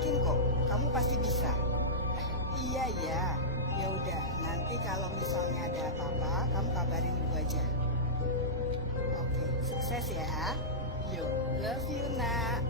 yakin kok, kamu pasti bisa. Iya ya, ya udah. Nanti kalau misalnya ada apa-apa, kamu kabarin ibu aja. Oke, sukses ya. Yo, love you nak.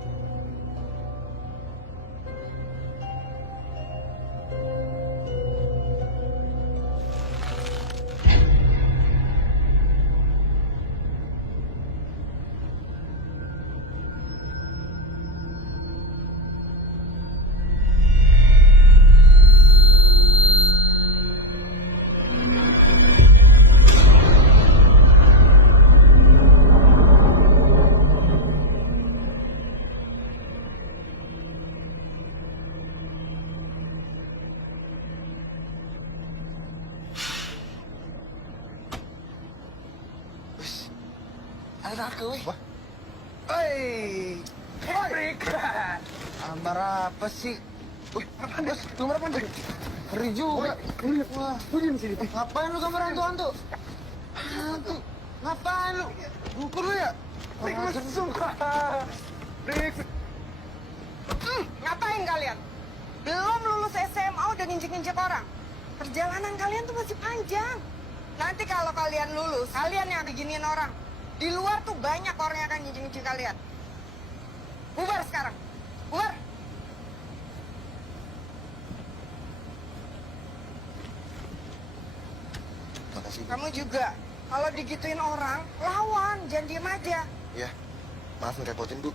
Ada aku, weh. Wah. Hei, Henrik. Ambar apa sih? Wih, bos, gambar apa nih? Ngeri juga. Wah, lu di sini. Ngapain lu gambar hantu-hantu? Hantu? Ngapain lu? Gugur lu ya? Rick, mesum. Rick. Ngapain kalian? Belum lulus SMA udah nginjek-nginjek orang. Perjalanan kalian tuh masih panjang. Nanti kalau kalian lulus, kalian yang diginiin orang. Di luar tuh banyak orang yang akan nginjek-nginjek kalian. Bubar sekarang. Bubar. Makasih. Kamu juga. Kalau digituin orang, lawan. Jangan diem aja. Ya, maaf ngerepotin, Bu.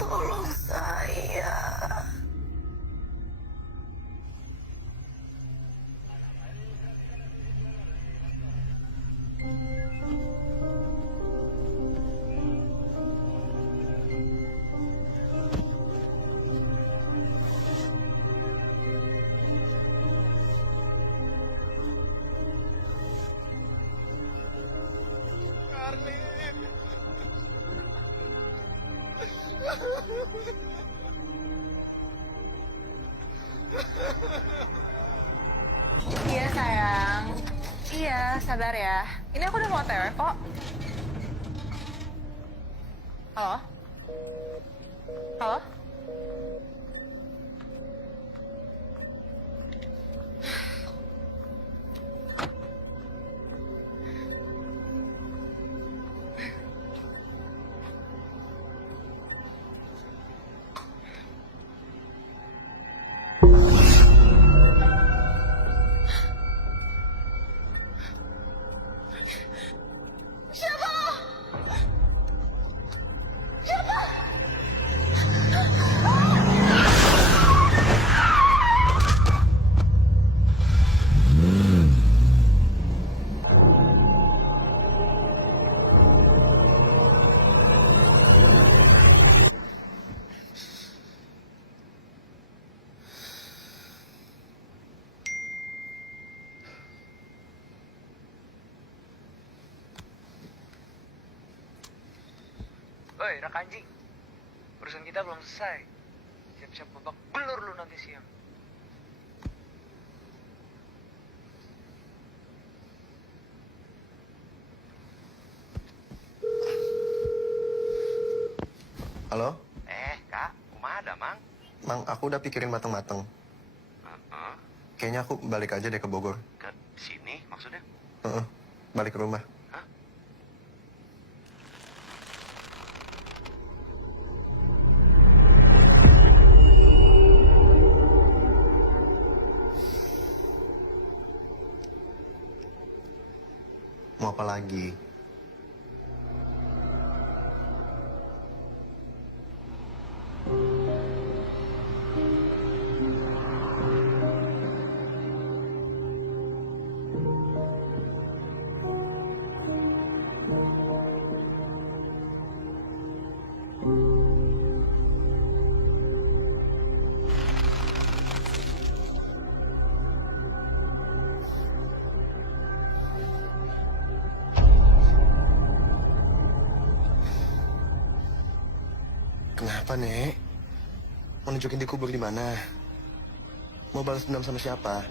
Tolong saya. Iya sayang, iya sabar ya. Ini aku udah mau OTW kok. Halo? Halo? Siapa? Oi, Rakanji. Urusan kita belum selesai. Siap-siap babak belur lu nanti siang. Halo? Kak, kumaha ada, Mang? Mang, aku udah pikirin mateng-mateng. Heeh. Kayaknya aku balik aja deh ke Bogor. Ke sini maksudnya? Heeh, balik ke rumah. Hah? Mau apa lagi? Kenapa, Nek? Mau nunjukin dikubur di mana? Mau balas dendam sama siapa?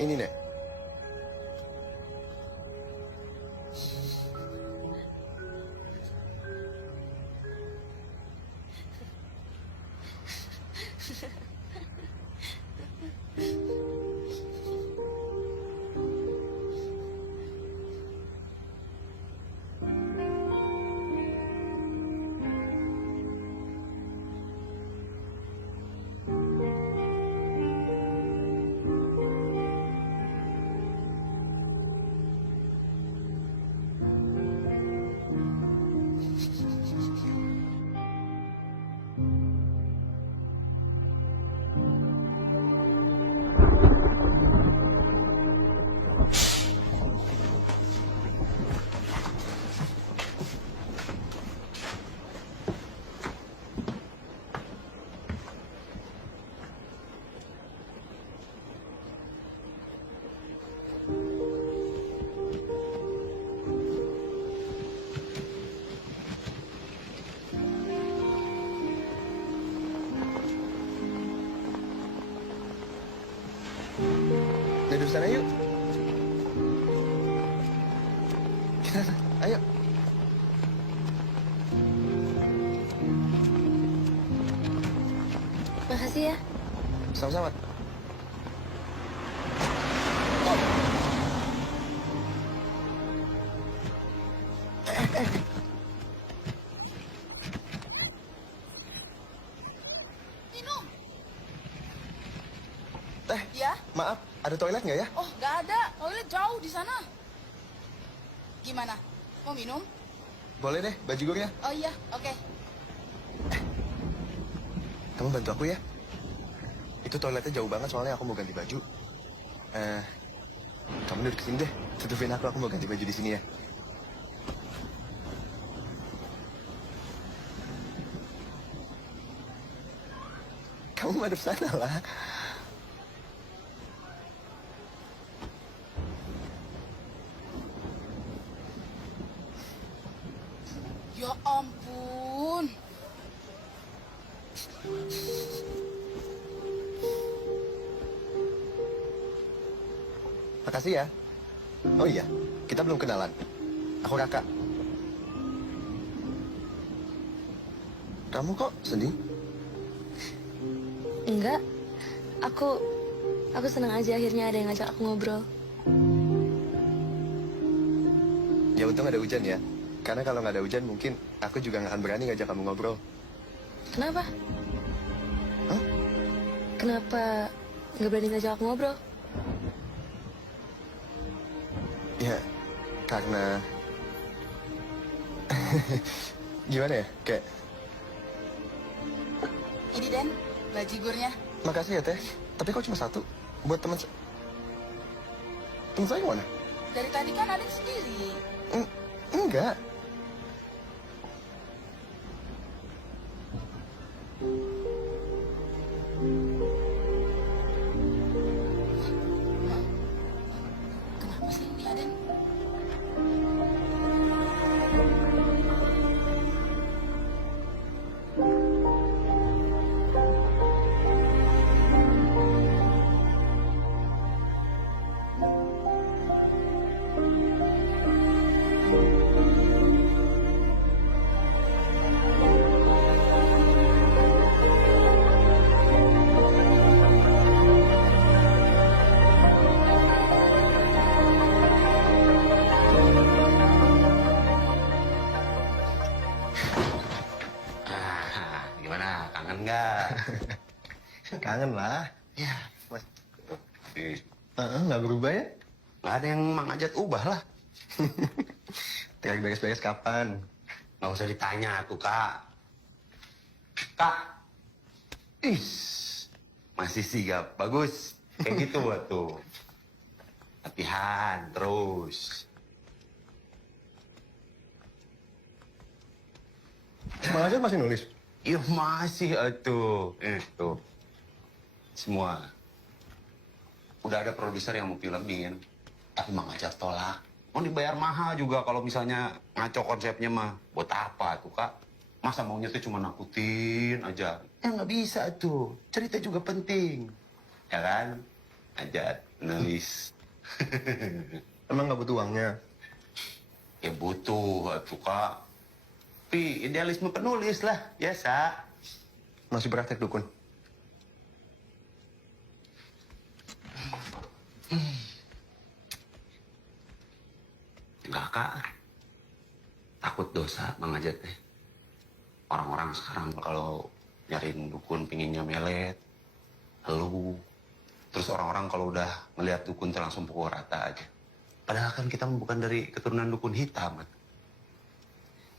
Ini, Nek. Duduk sana yuk. Ayo. Makasih ya. Sama-sama. Minum. Teh, Ya? maaf, ada toilet nggak ya? Oh, nggak ada. Toilet jauh di sana. Gimana? Mau minum? Boleh deh, baju gue ya. Oh iya, oke. Kamu bantu aku ya. Itu toiletnya jauh banget soalnya aku mau ganti baju. Kamu duduk sini deh. Tutupin aku mau ganti baju di sini ya. Kamu madep sana lah. Ya ampun. Makasih ya. Oh iya, kita belum kenalan. Aku Raka. Kamu kok sedih? Enggak. Aku senang aja akhirnya ada yang ngajak aku ngobrol. Ya untung ada hujan ya. Karena kalau nggak ada hujan mungkin aku juga nggak akan berani ngajak kamu ngobrol. Kenapa? Hah? Kenapa nggak berani ngajak aku ngobrol? Ya, karena... Gimana ya? Kayak... Ini Den, bajigurnya. Makasih ya, Teh. Tapi kok cuma satu? Buat teman... Teman saya mana? Dari tadi kan Adik sendiri. Enggak. Gimana, kangen nggak? Kangen lah. Ya, Mas. Nggak berubah ya? Nggak ada yang Mang Ajat ubah lah. Tinggal beres-beres kapan? Nggak usah ditanya tuh, Kak. Kak. Masih sigap. Bagus. Kayak gitu tuh. Latihan terus. Mang Ajat masih nulis? Iya masih tuh. Tuh. Semua. Udah ada produser yang mau filmin. Tapi Mang Ajat tolak. Mau dibayar mahal juga kalau misalnya ngaco konsepnya mah. Buat apa tuh, Kak? Masa maunya tuh cuma nakutin aja. Ya nggak bisa tuh. Cerita juga penting. Ya kan? Ajat, nulis. Emang nggak butuh uangnya? Ya butuh tuh, Kak. Tapi idealisme penulis lah, biasa. Masih praktek dukun? Enggak, Kak. Takut dosa Mang Ajat teh. Orang-orang sekarang kalau nyariin dukun pinginnya melet, lu. Terus orang-orang kalau udah ngelihat dukun tuh langsung pukul rata aja. Padahal kan kita bukan dari keturunan dukun hitam.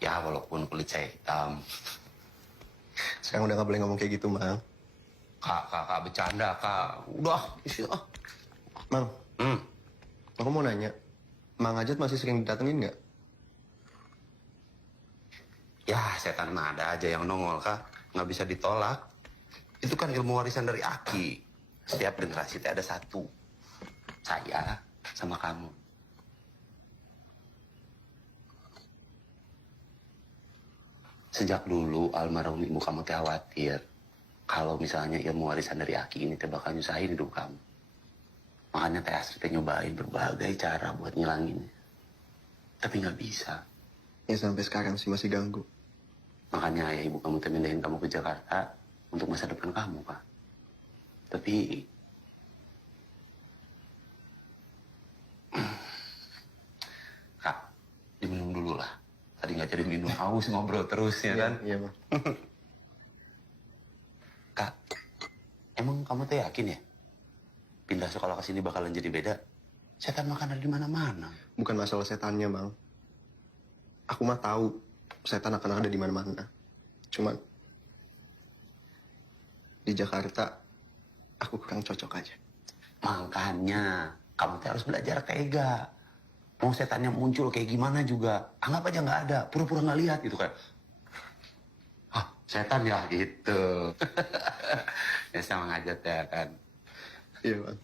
Ya walaupun kulit saya hitam. Sekarang udah nggak boleh ngomong kayak gitu, Mang. Kak, bercanda, Kak. Udah, isi ah. Mang, Hmm. aku mau nanya. Mang Ajat masih sering didatengin nggak? Ya, setan mah ada aja yang nongol, Kak. Nggak bisa ditolak. Itu kan ilmu warisan dari Aki. Setiap generasi teh ada satu. Saya sama kamu. Sejak dulu almarhum ibu kamu teh khawatir kalau misalnya ilmu warisan dari Aki ini teh bakal nyusahin hidup kamu. Makanya teh Astrid teh nyobain berbagai cara buat ngilanginnya. Tapi nggak bisa. Ya sampai sekarang sih masih ganggu. Makanya ayah ibu kamu teh mindahin kamu ke Jakarta untuk masa depan kamu, Pak. Tapi Kak, diminum dulu lah. Tadi nggak jadi minum, haus ngobrol terus ya kan? Iya, Mang. Kak, emang kamu teh yakin ya? Pindah sekolah ke sini bakalan jadi beda? Setan makan ada di mana-mana. Bukan masalah setannya, Mang. Aku mah tahu setan akan ada di mana-mana. Cuman di Jakarta aku kurang cocok aja. Makanya kamu teh harus belajar tega. Mau setannya muncul kayak gimana juga, anggap aja nggak ada, pura-pura nggak lihat gitu kan. Hah, setan ya gitu. Ya sama ngajat ya kan. Iya, Bang.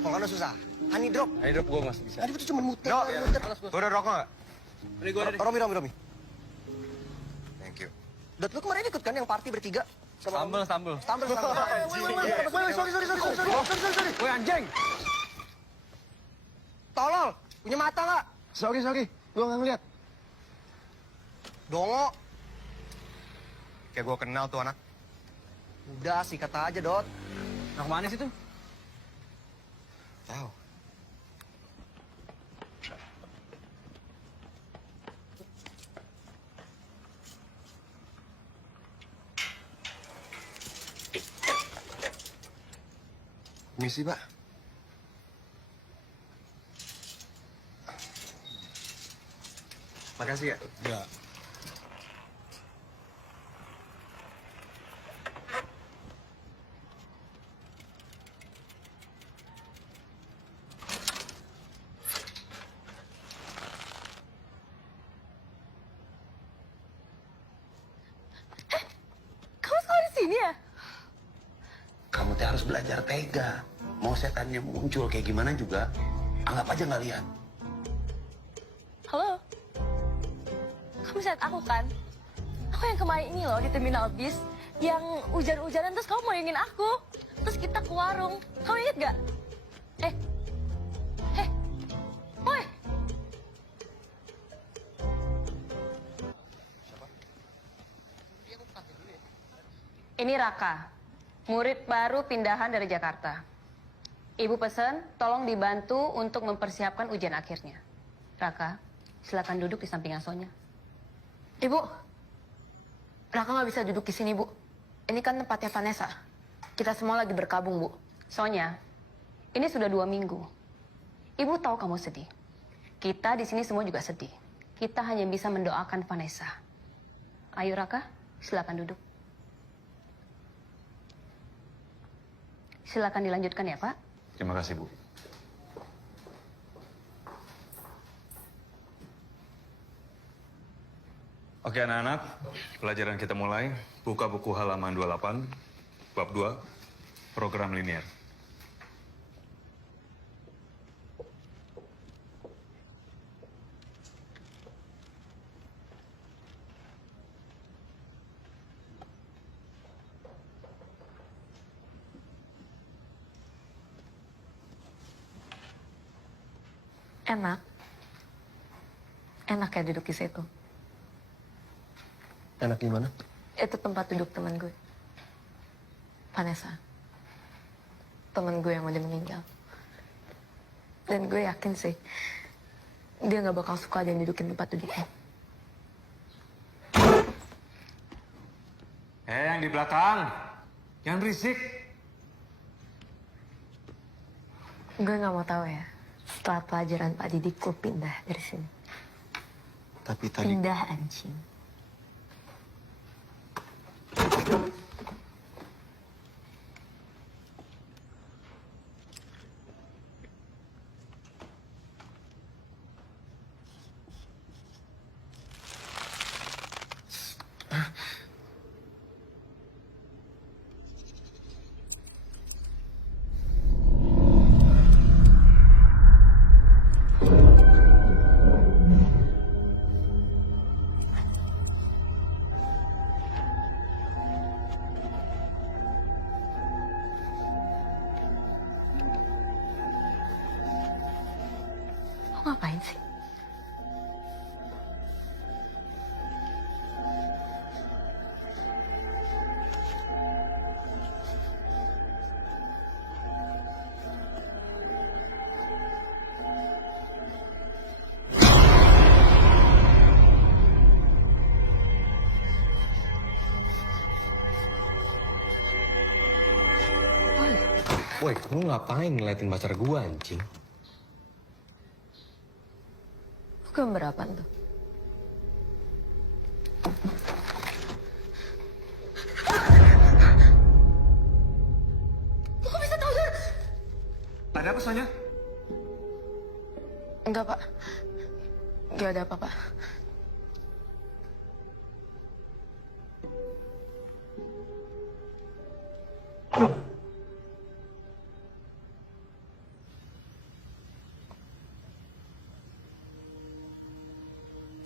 Volcano susah. Honey drop. Ini drop gue masih bisa. Tadi itu cuma muter. Gue udah rokok nggak? Ini gue Romi. Thank you. Dot, lu kemarin ikut kan yang party bertiga? Sambel. Stumble. Sorry. Woi anjing! Tolol, punya mata nggak? Sorry. Gua nggak ngeliat. Dongo. Kayak gua kenal tuh anak. Udah, sih kata aja, Dot. Nah kemana sih tuh? Tahu. Misi, Pak. Makasih ya. Ya. Kamu sekolah di sini ya? Kamu teh harus belajar tega. Mau setannya muncul kayak gimana juga, anggap aja nggak lihat. Halo? Kamu lihat aku kan? Aku yang kemarin ini loh di terminal bis. Yang hujan-hujanan terus kamu moyongin aku. Terus kita ke warung. Kamu inget gak? Ini Raka, murid baru pindahan dari Jakarta. Ibu pesan, tolong dibantu untuk mempersiapkan ujian akhirnya. Raka, silakan duduk di samping Sonya. Ibu, Raka nggak bisa duduk di sini, Bu. Ini kan tempatnya Vanessa. Kita semua lagi berkabung, Bu. Sonya, ini sudah 2 minggu. Ibu tahu kamu sedih. Kita di sini semua juga sedih. Kita hanya bisa mendoakan Vanessa. Ayo Raka, silakan duduk. Silakan dilanjutkan ya, Pak. Terima kasih, Bu. Oke anak-anak, pelajaran kita mulai. Buka buku halaman 28, bab 2, program linier. Enak. Enak ya duduk di situ. Enak gimana? Itu tempat duduk teman gue. Vanessa. Teman gue yang udah meninggal. Dan gue yakin sih, dia nggak bakal suka ada yang dudukin tempat duduknya. Yang di belakang, jangan berisik. Gue nggak mau tahu ya. Setelah pelajaran Pak Didik, gue pindah dari sini. Tapi tadi... Pindah anjing. Lo ngapain sih? Woi, lu ngapain ngeliatin pacar gua, anjing? Gambar apaan tuh? Kok bisa tahu, Dar? Ada apa, Sonya? Enggak, Pak. Enggak ada apa-apa.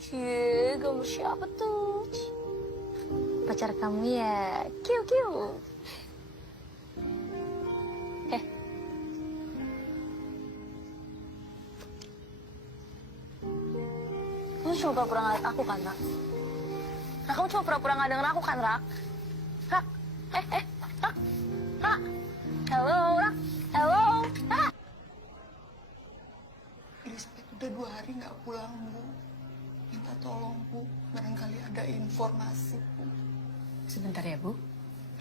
Cie, gambar siapa tuh? Pacar kamu ya? Kiu. Kamu cuma pura-pura ngeliat aku kan, Rak? Rak, kamu cuma pura-pura nggak denger aku kan, Rak? Rak, Rak, Rak. Hello, Rak. Hello, Rak. Lisbeth udah 2 hari nggak pulang, Bu. Minta tolong, Bu. Barangkali ada informasi, Bu. Sebentar ya, Bu.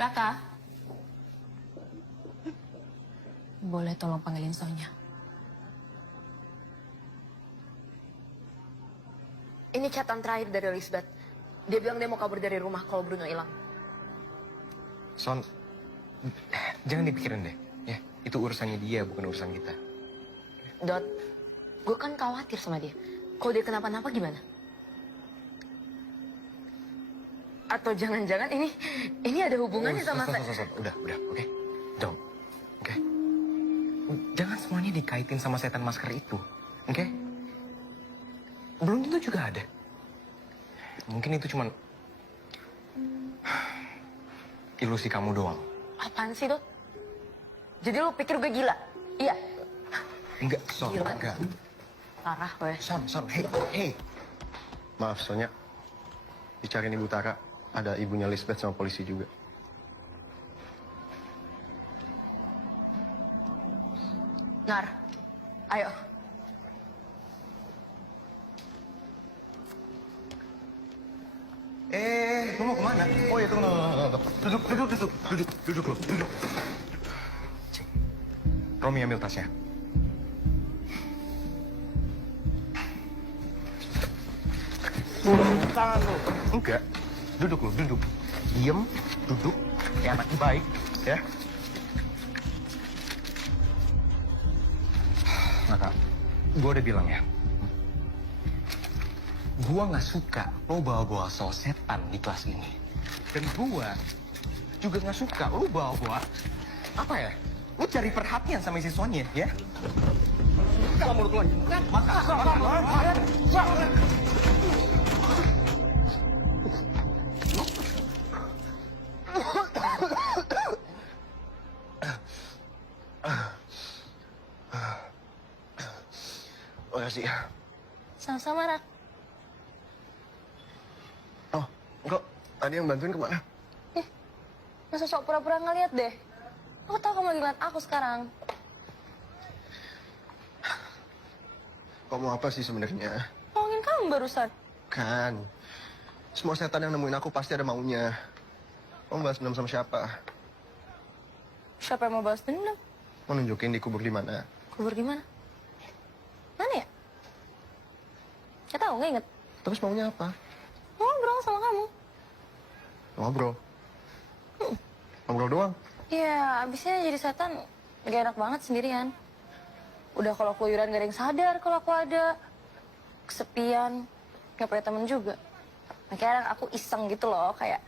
Raka. Boleh tolong panggilin Sonya? Ini catatan terakhir dari Lisbeth. Dia bilang dia mau kabur dari rumah kalau Bruno hilang. Son, jangan dipikirin deh. Ya, itu urusannya dia, bukan urusan kita. Dot, gue kan khawatir sama dia. Kalau dia kenapa-napa gimana? Atau jangan-jangan ini ada hubungannya sama saya? Udah, oke? Don't, oke? Jangan semuanya dikaitin sama setan masker itu, oke? Belum tentu juga ada. Mungkin itu cuman ilusi kamu doang. Apaan sih, Dot? Jadi lu pikir gue gila? Iya. Enggak, Son, Gila. enggak. Parah gue. Son, hey. Maaf, Sonya. Dicariin Ibu Tara. Ada ibunya Lisbeth sama polisi juga. Nar, ayo. Lu mau kemana? Oh iya, tunggu. Duduk lu. Cing. Romi ambil tasnya. Tangan lu. Enggak. Duduk. Diem, duduk. Kayak anak baik, ya. Nah, Kak, gue udah bilang ya. Gua nggak suka lo bawa-bawa soal setan di kelas ini. Dan gua juga nggak suka lo bawa-bawa apa ya? Lo cari perhatian sama siswanya, ya? Kalau mulut lo kan? Makasih. Sama-sama, Rak. Oh, enggak. Tadi yang bantuin kemana? Masa sok pura-pura ngeliat deh. Aku tahu kamu lagi ngeliat aku sekarang. Kau mau apa sih sebenarnya? Ngomongin kamu barusan. Kan, semua setan yang nemuin aku pasti ada maunya. Kamu balas dendam sama siapa? Siapa yang mau balas dendam? Mau nunjukin dikubur di mana? Kubur di mana? Mana ya? Gak tahu, nggak inget. Terus maunya apa? Ngobrol sama kamu. Ngobrol. Ngobrol doang. Ya, abisnya jadi setan gak enak banget sendirian. Udah kalau keluyuran gak ada yang sadar kalau aku ada. Kesepian, gak punya temen juga. Makanya aku iseng gitu loh, kayak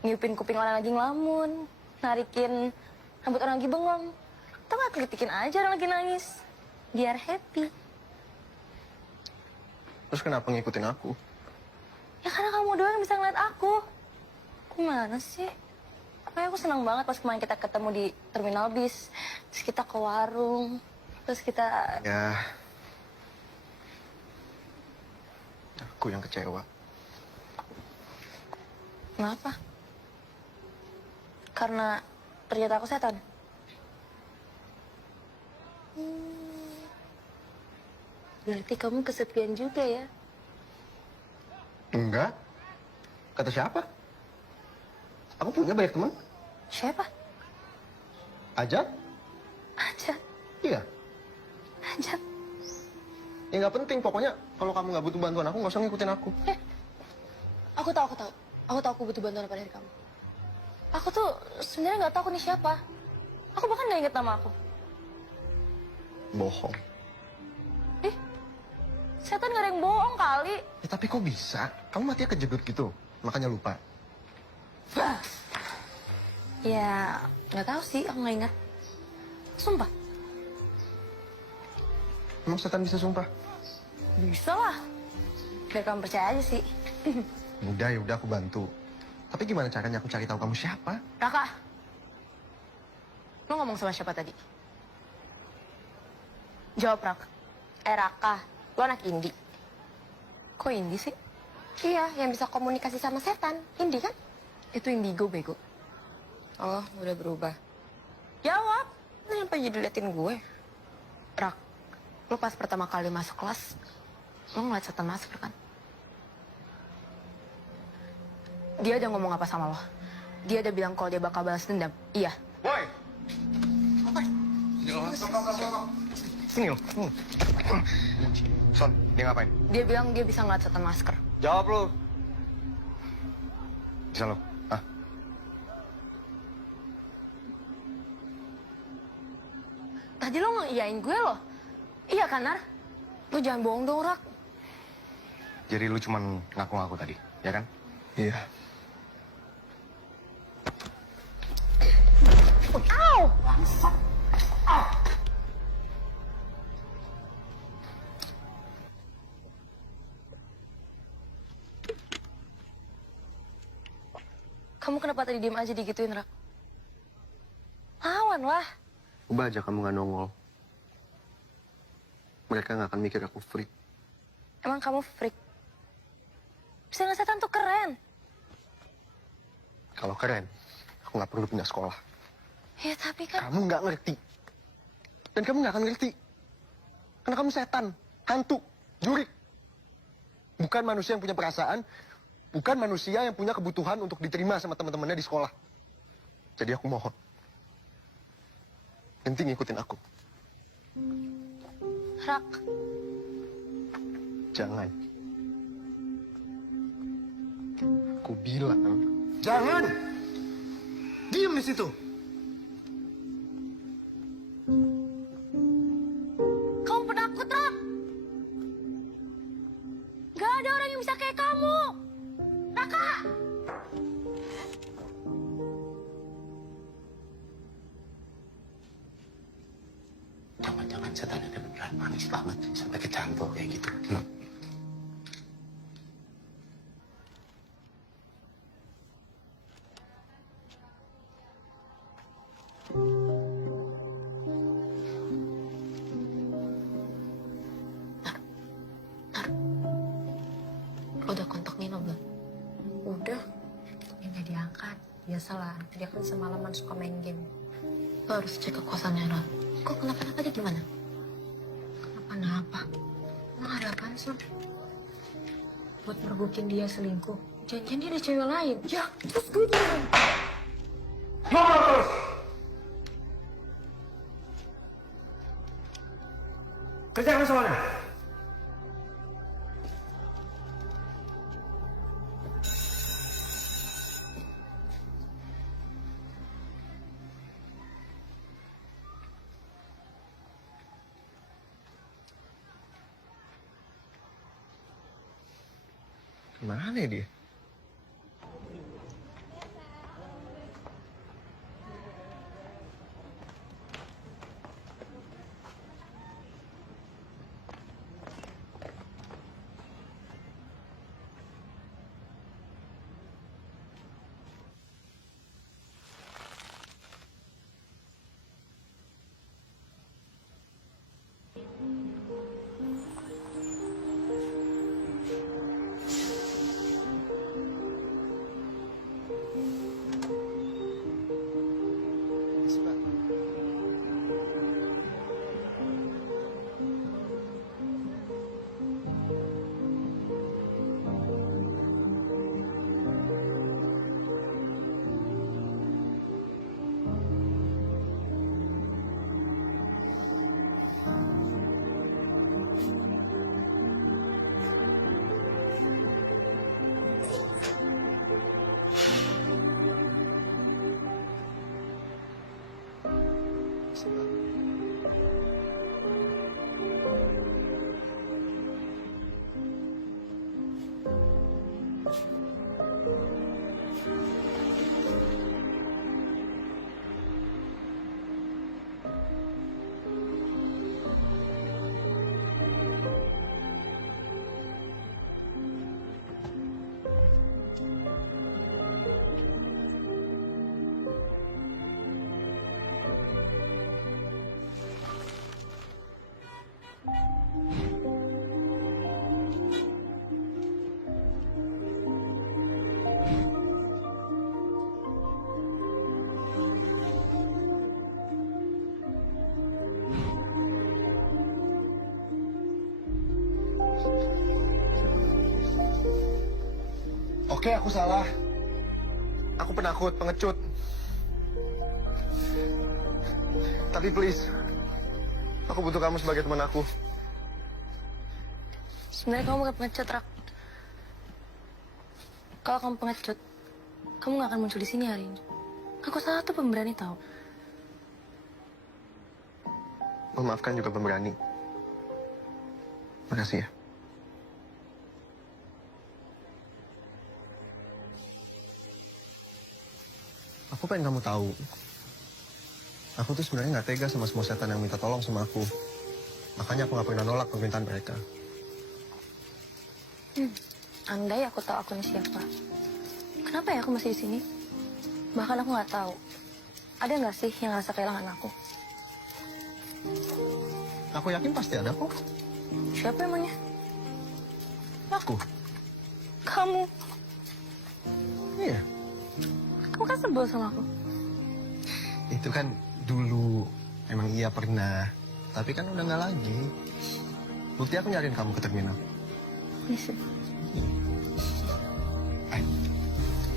ngiupin kuping orang lagi ngelamun, narikin rambut orang lagi bengong. Atau gak kelitikin aja orang lagi nangis. Biar happy. Terus kenapa ngikutin aku? Ya karena kamu doang yang bisa ngeliat aku. Gimana sih? Kayak aku senang banget pas kemarin kita ketemu di terminal bis. Terus kita ke warung. Terus kita... Ya, aku yang kecewa. Kenapa? Karena ternyata aku setan. Berarti kamu kesepian juga ya? Enggak. Kata siapa? Aku punya banyak teman. Siapa? Ajat? Ajat. Iya. Ajat. Ya nggak penting. Pokoknya kalau kamu nggak butuh bantuan aku, nggak usah ngikutin aku. Aku tahu. Aku tahu aku butuh bantuan apa dari kamu. Aku tuh sebenarnya nggak tahu aku nih siapa. Aku bahkan nggak inget nama aku. Bohong. Setan gak ada yang bohong kali. Ya, tapi kok bisa? Kamu matinya kejedut gitu, makanya lupa. Ya, nggak tahu sih. Aku nggak ingat. Sumpah. Emang setan bisa sumpah? Bisa lah. Biar kamu percaya aja sih. Udah aku bantu. Tapi gimana caranya aku cari tahu kamu siapa? Raka. Lo ngomong sama siapa tadi? Jawab, Raka. Raka. Lo anak Indi. Kok Indi sih? Iya, yang bisa komunikasi sama setan. Indi kan? Itu indigo, bego. Oh, udah berubah. Jawab. Kenapa jadi liatin gue? Rak, lo pas pertama kali masuk kelas, lo ngeliat setan masuk kan? Dia ada ngomong apa sama lo? Dia ada bilang kalau dia bakal balas dendam? Iya. Boy! Sini lo. Son, dia ngapain? Dia bilang dia bisa ngeliat setan masker. Jawab lo. Bisa lo? Hah? Tadi lo ngeiyain gue loh. Iya kan, Nar? Lo jangan bohong dong, Rak. Jadi lu cuman ngaku-ngaku tadi, ya kan? Iya. Au! Bangsat! Au! Kamu kenapa tadi diem aja digituin, Rak? Lawan lah. Coba aja kamu nggak nongol. Mereka nggak akan mikir aku freak. Emang kamu freak? Bisa ngeliat setan tuh keren. Kalau keren, aku nggak perlu pindah sekolah. Ya tapi kan... Kamu nggak ngerti. Dan kamu nggak akan ngerti. Karena kamu setan, hantu, jurik. Bukan manusia yang punya perasaan, bukan manusia yang punya kebutuhan untuk diterima sama teman-temannya di sekolah. Jadi aku mohon, henti ngikutin aku. Rak, Jangan. Aku bilang, jangan. Diam di situ. kamu penakut, Rak. Gak ada orang yang bisa kayak kamu. Raka! Jangan-jangan setan itu beneran manis banget sampai kecampur kayak gitu. Lo udah kontak Nino belum? Udah. Ya nggak diangkat. Biasalah, dia kan semalaman suka main game. Lo harus cek ke kosannya, Rak. Kok kenapa-napa dia gimana? Kenapa? Emang ada apaan sih? Buat mergokin dia selingkuh. Jangan-jangan dia ada cewek lain. Ya, terus gue gimana? Kerjakan soalnya. Mana ya dia? Oke, aku salah. Aku penakut, pengecut. Tapi please, aku butuh kamu sebagai teman aku. Sebenarnya kamu bukan pengecut, Rak. Kalau kamu pengecut, kamu gak akan muncul di sini hari ini. Aku salah tuh pemberani tahu. Memaafkan juga pemberani. Makasih ya. Aku pengen kamu tahu. Aku tuh sebenarnya nggak tega sama semua setan yang minta tolong sama aku. Makanya aku nggak pernah nolak permintaan mereka. Andai aku tahu akunya siapa. Kenapa ya aku masih di sini? Bahkan aku nggak tahu. Ada nggak sih yang ngerasa kehilangan aku? Aku yakin pasti ada kok. Siapa emangnya? Aku. Kamu. Iya. Kamu kan sebel sama aku. Itu kan dulu. Emang iya pernah. Tapi kan udah nggak lagi. Bukti aku nyariin kamu ke terminal. Yes.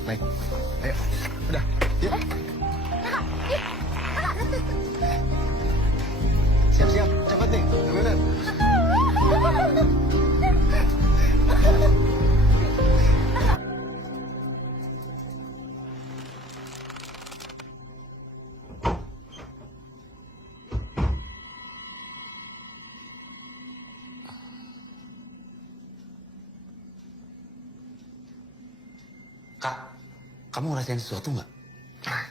Naik. Ayo. Udah. Yuk. Siap-siap. Cepet nih. Bener. Kak, kamu ngerasain sesuatu nggak? Hai.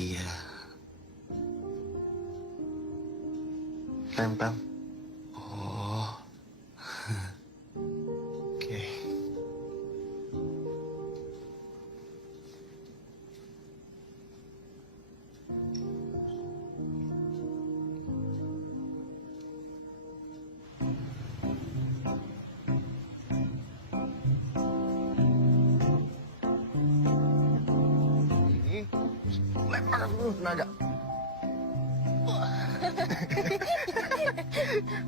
Iya. Tempel. Oh. Oke. Ini lempar dulu tenaga.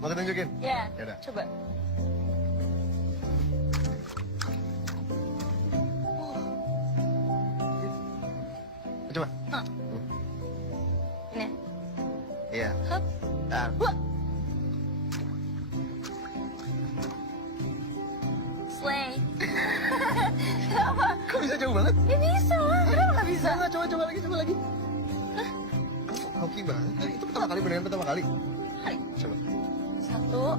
Mau kita tunjukin? Ya, Yaudah. coba. Coba. Ini. Iya. Hup. Nah. Slay. Kok bisa jauh banget? Ya bisa. Kenapa nggak bisa? Bisa nggak? Coba lagi, coba lagi. Hoki banget. Itu pertama kali, beneran pertama kali. Coba. 1.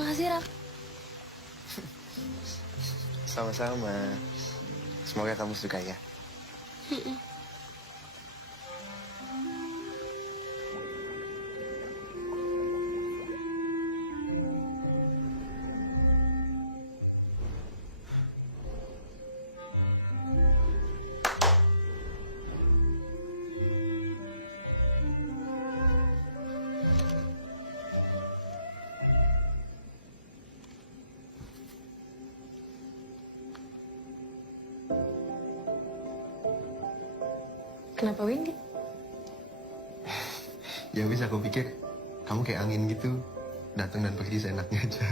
Makasih, Rak. Sama-sama. Semoga kamu suka ya. Kenapa Windy? Ya bisa, aku pikir kamu kayak angin gitu. Datang dan pergi seenaknya aja.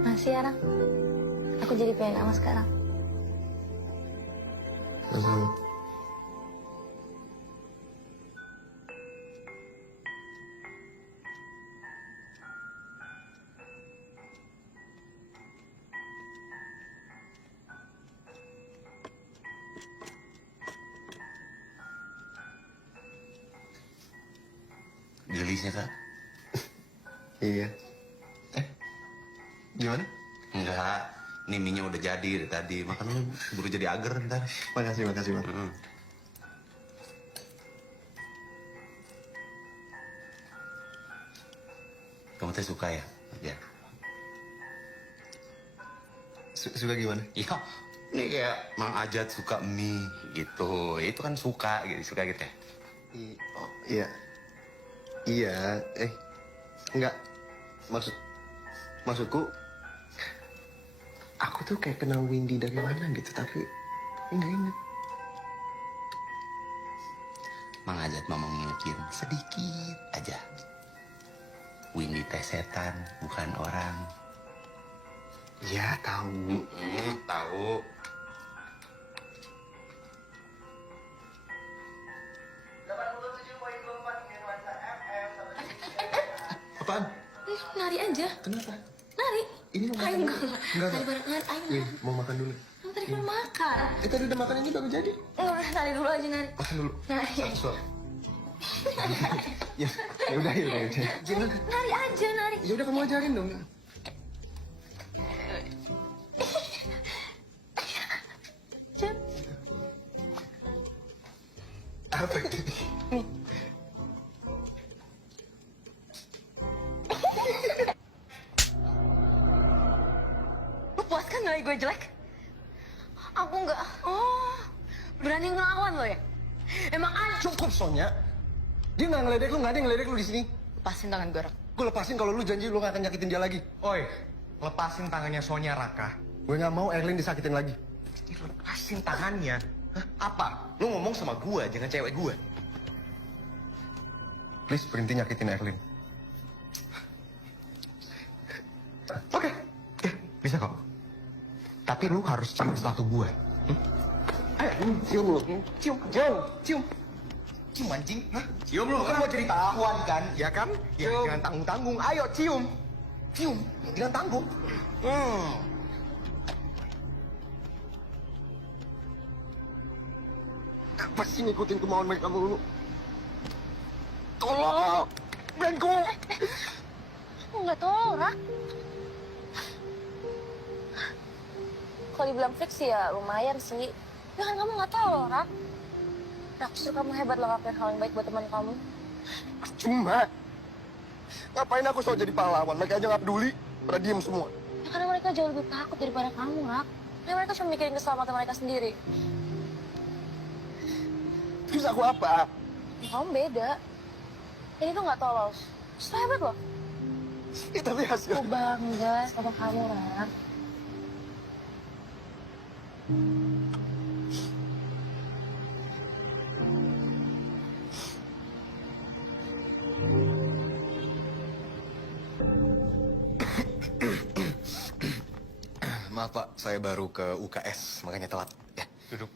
Masih ya, Rak. Aku jadi pengen sama sekarang. Sama-sama. Gelisnya, Kak? Iya. Gimana? Enggak. Ini mie-nya udah jadi dari tadi. Makanya buru jadi agar ntar. Makasih, makasih, Bang. Kamu teh suka ya? Ya. Suka gimana? Iya. Ini kayak Mang Ajat suka mie gitu. Itu kan suka gitu ya. Oh, iya. Iya, enggak. Maksudku Aku tuh kayak kenal Windy dari mana gitu, tapi nggak inget. Mang Ajat mau ngingetin sedikit aja. Windy teh setan, bukan orang. Ya, tahu. Tahu. Apaan? Nari aja. Kenapa? Nari. Ini mau makan Ayo, dulu. enggak. Enggak. Nari bareng. Ayo. Win, mau makan dulu. Kamu tadi belum makan. Tadi udah makan ini baru jadi. Udah, nari dulu aja, nari. Makan dulu. Nari. Satu suap. Ya, ya udah. Jangan. Nari aja, nari. Ya udah kamu ajarin dong. Cep. Apa itu? Lu puas kan nilai gue jelek? Aku enggak. Oh, berani ngelawan lo ya? Emang aja. Cukup, Sonya. Dia nggak ngeledek lu, nggak ada yang ngeledek lu di sini. Lepasin tangan gue, Rak. Gue lepasin kalau lu janji lu nggak akan nyakitin dia lagi. Oi, lepasin tangannya Sonya, Raka. Gue nggak mau Erlin disakitin lagi. Lepasin tangannya. Hah? Apa? Lu ngomong sama gua, jangan cewek gua. Please berhenti nyakitin Erlin. Oke, bisa kok. Tapi lu harus cium sepatu gua. Ayo, cium lu. Cium. Cium anjing, hah? Cium lu. Kan mau jadi tahuan kan, ya kan? Ya, jangan tanggung-tanggung. Ayo, cium. Cium, jangan tanggung. Apa sih ngikutin kemauan mereka mulu? Tolong! Bengko! Aku nggak tahu, Rak. Kalau dibilang fix sih ya lumayan sih. Ya kan kamu nggak tahu loh, Rak. Rak, justru kamu hebat loh ngelakuin hal yang baik buat teman kamu. Cuma, ngapain aku soal jadi pahlawan? Mereka aja nggak peduli, pada diem semua. Ya karena mereka jauh lebih takut daripada kamu, Rak. Ya mereka cuma mikirin keselamatan mereka sendiri. Terus aku apa? Ya, kamu beda. Ini tuh nggak tolos. Justru hebat loh. Tapi hasil. Aku bangga sama kamu, Rak. Maaf Pak, saya baru ke UKS, makanya telat. Ya, duduk.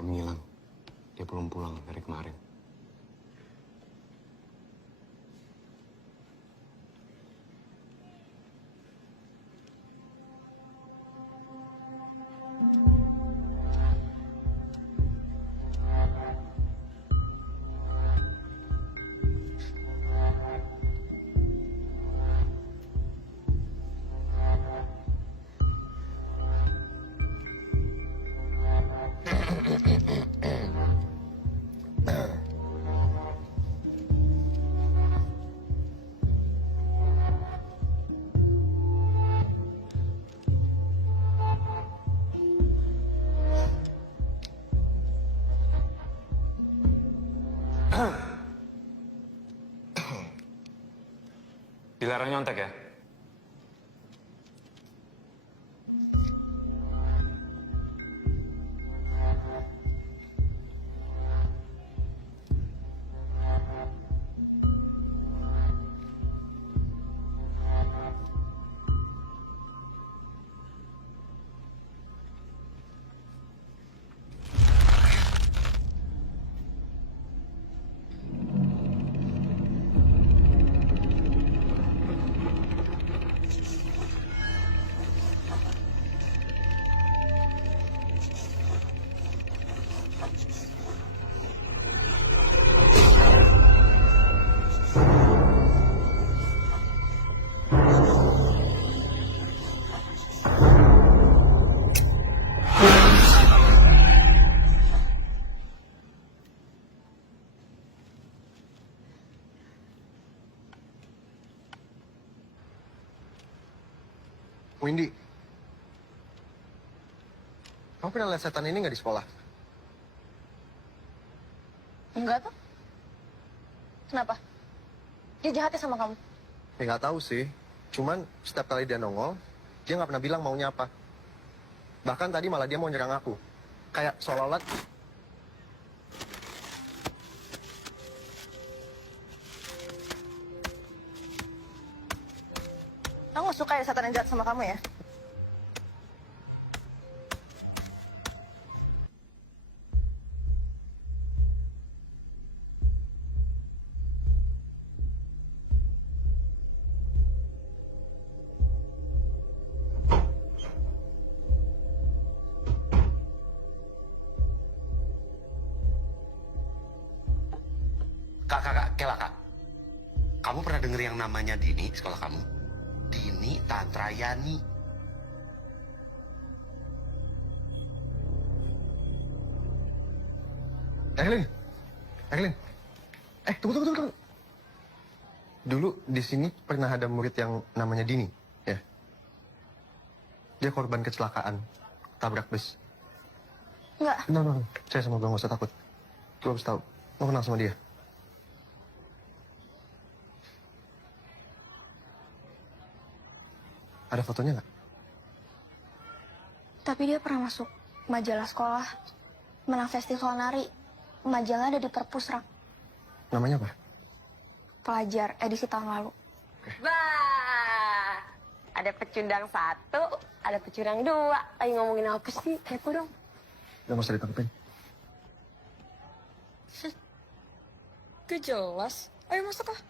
Romi hilang. Dia belum pulang dari kemarin. Dilarang nyontek ya? Windy, kamu pernah lihat setan ini nggak di sekolah? Enggak tuh. Kenapa? Dia jahatnya sama kamu? Ya nggak tahu sih. Cuman setiap kali dia nongol, dia nggak pernah bilang maunya apa. Bahkan tadi malah dia mau nyerang aku. Kayak seolah-olah Kamu suka ya setan yang jahat sama kamu ya? Kak, Kela, Kak. Kamu pernah denger yang namanya Dini di sekolah kamu? Dini Tantrayani. Evelyn. Tunggu. Dulu di sini pernah ada murid yang namanya Dini, ya. Dia korban kecelakaan, tabrak bus. Enggak. No. Saya sama gue nggak usah takut. Gue harus tahu. Lo kenal sama dia? Ada fotonya nggak? Tapi dia pernah masuk majalah sekolah, menang festival nari. Majalah ada di perpusrak. Namanya apa? Pelajar edisi tahun lalu. Bah, ada pecundang 1, ada pecundang 2. Lagi ngomongin apa sih? Kepo dong. Udah nggak usah ditangkepin. Gak jelas. Ayo masuk ah.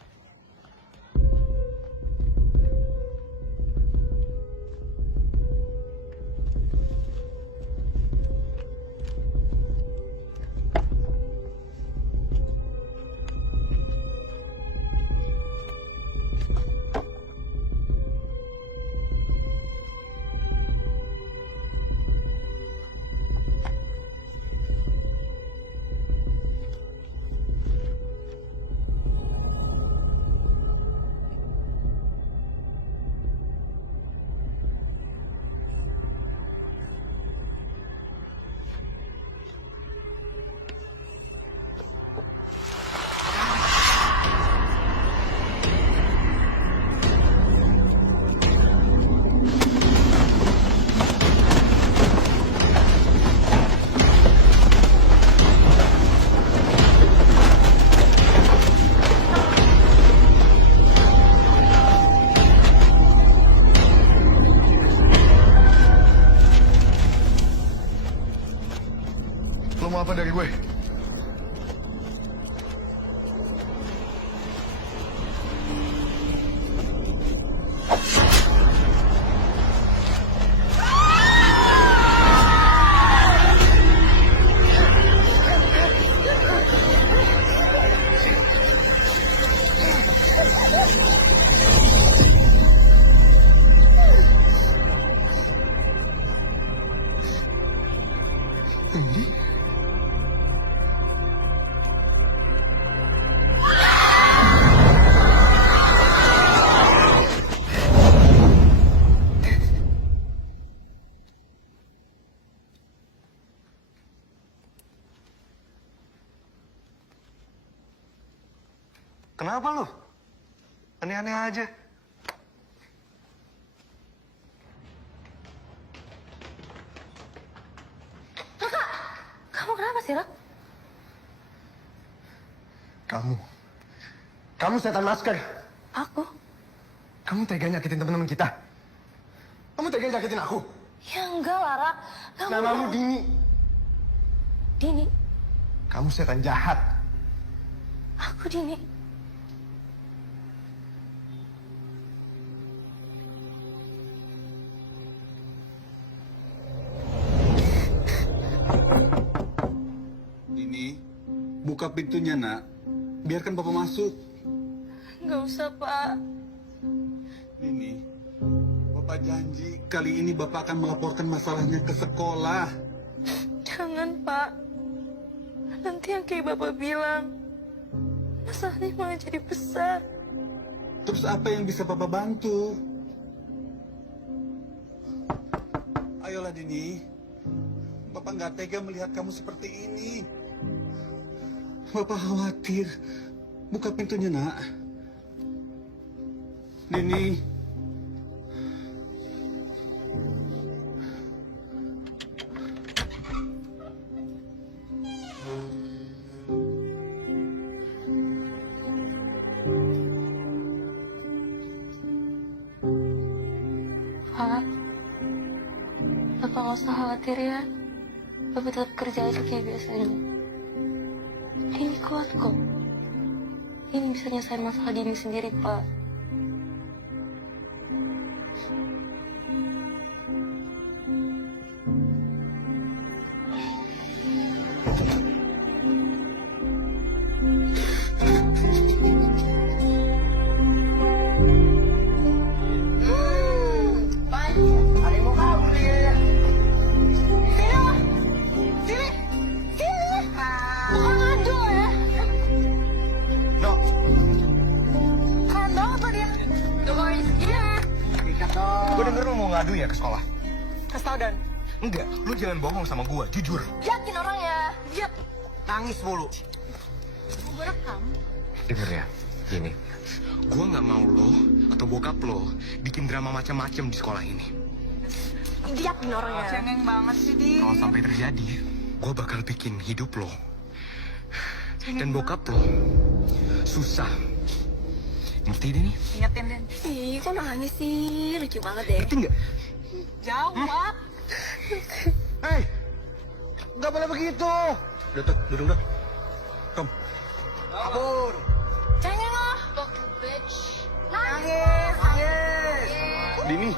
Lo mau apa dari gue? Kenapa lo? Aneh-aneh aja. Kamu kenapa sih, Rak? Kamu setan masker. Aku? Kamu tega nyakitin teman-teman kita. Kamu tega nyakitin aku. Ya enggak lah, Rak. Namamu Dini. Dini? Kamu setan jahat. Aku Dini. Dini, buka pintunya, Nak. Biarkan Bapak masuk. Nggak usah, Pak. Dini, Bapak janji kali ini Bapak akan melaporkan masalahnya ke sekolah. Jangan, Pak. Nanti yang kayak Bapak bilang, masalahnya malah jadi besar. Terus apa yang bisa Bapak bantu? Ayolah, Dini. Bapak nggak tega melihat kamu seperti ini. Bapak khawatir. Buka pintunya, nak. Nini. Pak, Bapak nggak usah khawatir ya. Bapak tetap kerja aja kayak biasanya. Ini kuat kok. Ini bisa nyelesain masalah dini sendiri, Pak. Ada yang mau kabur nih kayaknya. Bukan ngadu ya. No, Keren banget lo dia. Iya. Dikat dong. Gue denger lu mau ngadu ya ke sekolah? Kasih tau Dan. Enggak, lu jangan bohong sama gue, jujur. Yakin orangnya. Yap. Nangis mulu. Gue rekam. Denger ya, gini. Gue nggak mau lo atau bokap lo bikin drama macam-macam di sekolah ini. Yakin orangnya. Cengeng banget sih, Di. Kalau sampai terjadi, gue bakal bikin hidup lo dan bokap lo susah. Ngerti deh nih? Ingetin Den. Ih, kok nangis sih? Lucu banget deh. Ngerti nggak? Jawab. hei, nggak boleh begitu. Udah tuh, duduk dah. Kom. Kabur. Cengeng lo. Nangis, nangis. Dini.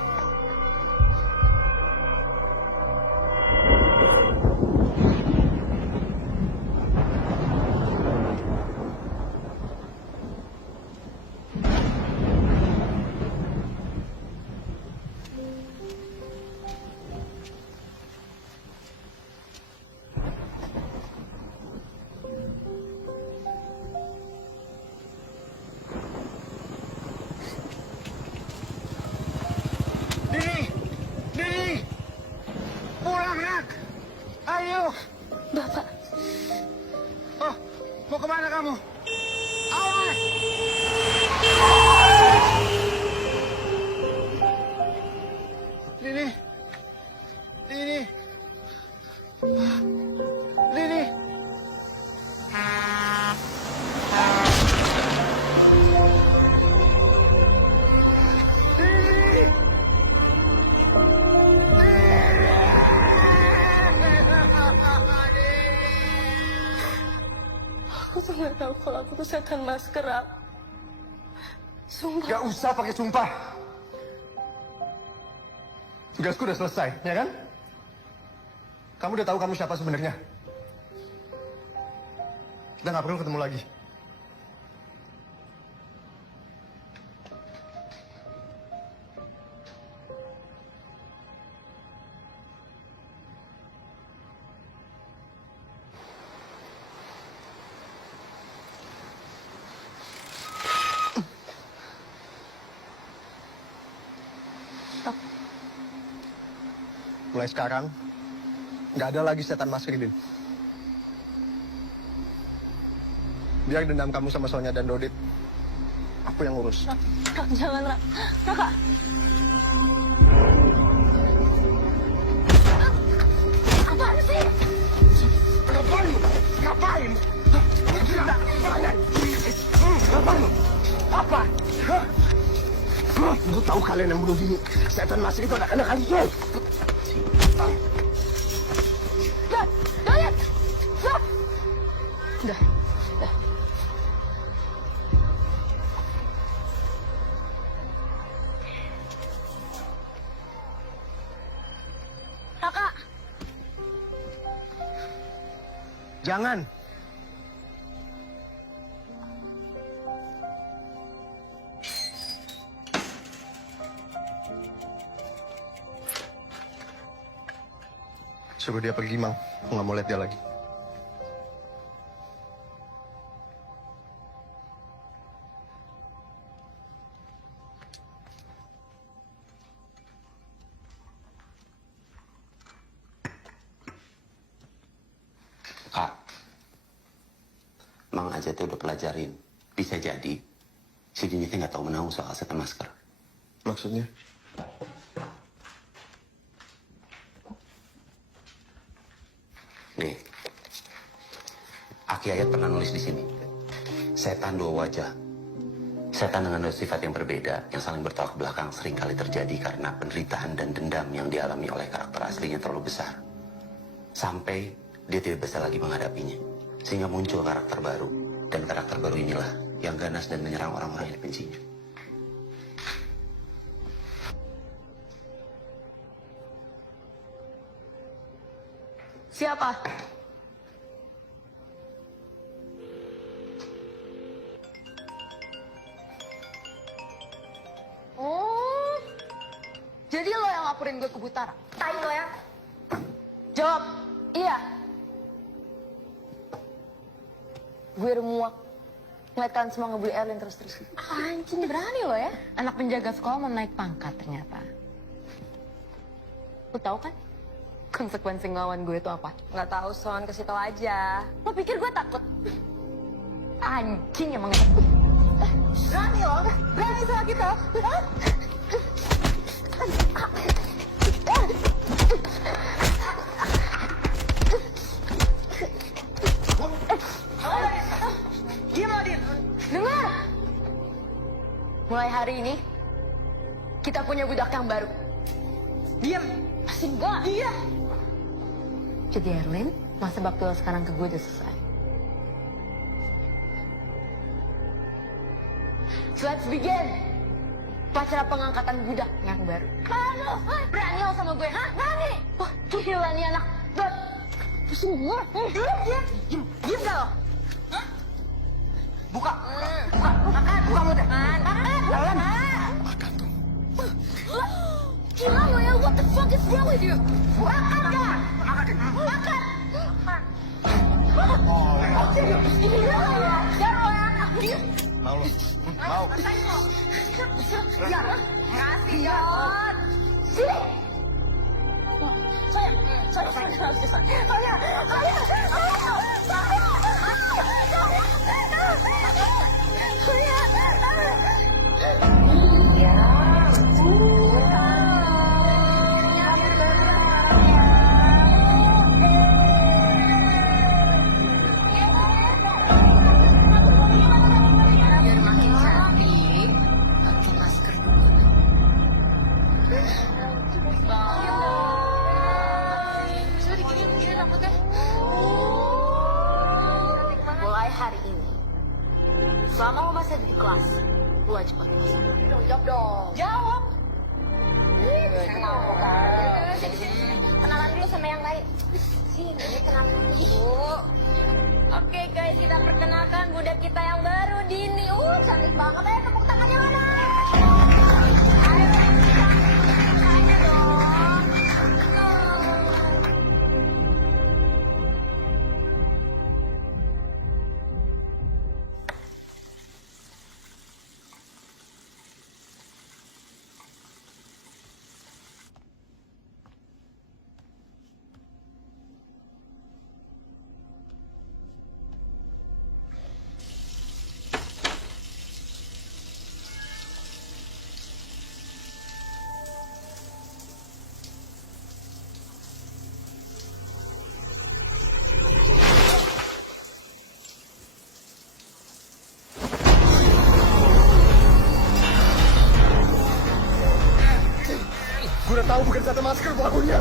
Dini, Dini, pulang nak. Ayo. Bapak, Oh, mau kemana kamu? Awas. Dini, Dini, Dini. aku tuh nggak tahu kalau aku tuh setan masker. Sumpah. Gak usah pakai sumpah. Tugasku udah selesai, ya kan? Kamu udah tahu kamu siapa sebenarnya. Kita nggak perlu ketemu lagi. Mulai sekarang, nggak ada lagi setan masker, Din. Biar dendam kamu sama Sonya dan Dodit, aku yang urus. Rak, jangan, Rak. Raka. Apaan sih? Ngapain? Ngapain? Gila! Ngapain? Apa? Hah? Lu tahu kalian yang bunuh diri? Setan masker itu anak-anak kalian. Dodit! Udah. Raka. Jangan. Suruh dia pergi, Mang. Aku nggak mau lihat dia lagi. Kak, Mang Ajat udah pelajarin. Bisa jadi si Dini teh nggak tahu menahu soal setan masker. Maksudnya? Nih, Aki Ayat pernah nulis di sini. Setan dua wajah. Setan dengan dua sifat yang berbeda, yang saling bertolak belakang seringkali terjadi karena penderitaan dan dendam yang dialami oleh karakter aslinya terlalu besar. Sampai dia tidak bisa lagi menghadapinya. Sehingga muncul karakter baru. Dan karakter baru inilah yang ganas dan menyerang orang-orang yang dibencinya. Siapa? Oh, jadi lo yang laporin gue ke Butara? Tai lo ya? Jawab, iya. Gue udah muak ngeliat kalian semua ngebully Erlin terus-terus. Anjing, berani lo ya. Anak penjaga sekolah mau naik pangkat ternyata. Lo tahu kan Konsekuensi ngelawan gue itu apa? nggak tahu, Son, kasih tau aja. Lo pikir gue takut? Anjing emang. Berani lo? Berani sama kita? Hah? Dengar! Mulai hari ini, kita punya budak yang baru. Diam. Masih enggak? Iya. Jadi Erlin, masa bakti lo sekarang ke gue udah selesai. So let's begin. Upacara pengangkatan budak yang baru. Halo, berani lo sama gue, hah? Berani? Wah, gila nih anak. Dot, pusing gue. Diam gak lo? Hah? Buka. Makan. Buka mulut. Makan. Gila lo ya, what the fuck is wrong with you? Makan gak? Makan. Gila lo ya. Jangan lo ya. Mau lo? Mau? Ya, ngasih Jod. Sini. Biar makin cantik, pakai masker dulu. Sudah digini rambutnya. Mulai hari ini, selama lo masih ada di kelas, lo wajib pakai masker. Jawab dong. Jawab. Kenalan dulu sama yang lain. Sini, kenalan dulu. Oke guys, kita perkenalkan budak kita yang baru, Dini. Cantik banget ya, tepuk tangannya mana? Ayo dong. Gue udah tahu bukan satu masker pelakunya.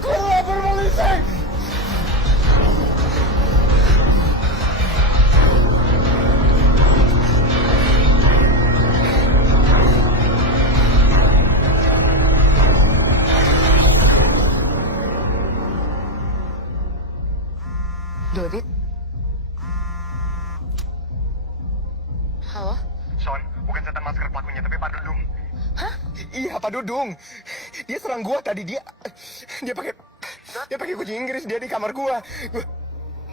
Gue lapor polisi. Dodit? Halo? Son, bukan setan masker pelakunya, tapi Pak Dudung. Hah? Iya, Pak Dudung. Dia serang gua tadi. Dia pakai kucing Inggris. Dia di kamar gua.